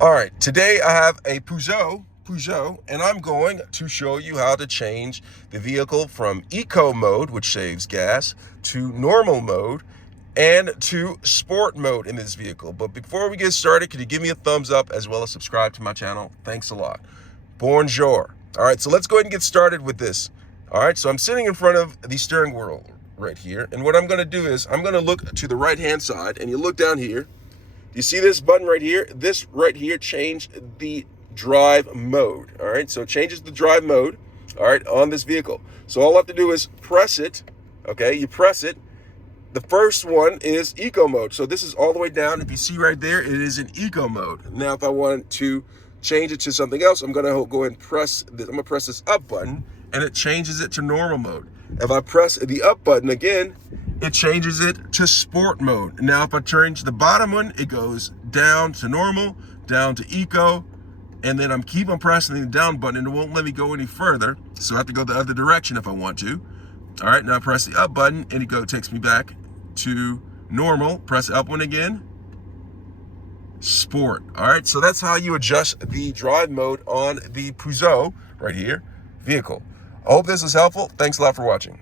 All right, today I have a Peugeot, and I'm going to show you how to change the vehicle from eco mode, which saves gas, to normal mode and to sport mode in this vehicle. But before we get started, could you give me a thumbs up as well as subscribe to my channel? Thanks a lot. Bonjour. All right, so let's go ahead and get started with this. All right, so I'm sitting in front of the steering wheel right here, and what I'm going to do is I'm going to look to the right-hand side, and you look down here. You see this button right here? This right here changed the drive mode. All right, so it changes the drive mode, all right, on this vehicle. So all I have to do is press it. Okay, you press it. The first one is eco mode. So this is all the way down. If you see right there, it is in eco mode. Now, if I want to change it to something else, I'm gonna go ahead and press this. I'm gonna press this up button, and it changes it to normal mode. If I press the up button again, it changes it to sport mode. Now, if I change the bottom one, it goes down to normal, down to eco, and then I'm keep on pressing the down button, and it won't let me go any further. So I have to go the other direction if I want to. All right, now I press the up button, and it takes me back to normal. Press the up one again, sport. All right, so that's how you adjust the drive mode on the Peugeot right here vehicle. I hope this was helpful. Thanks a lot for watching.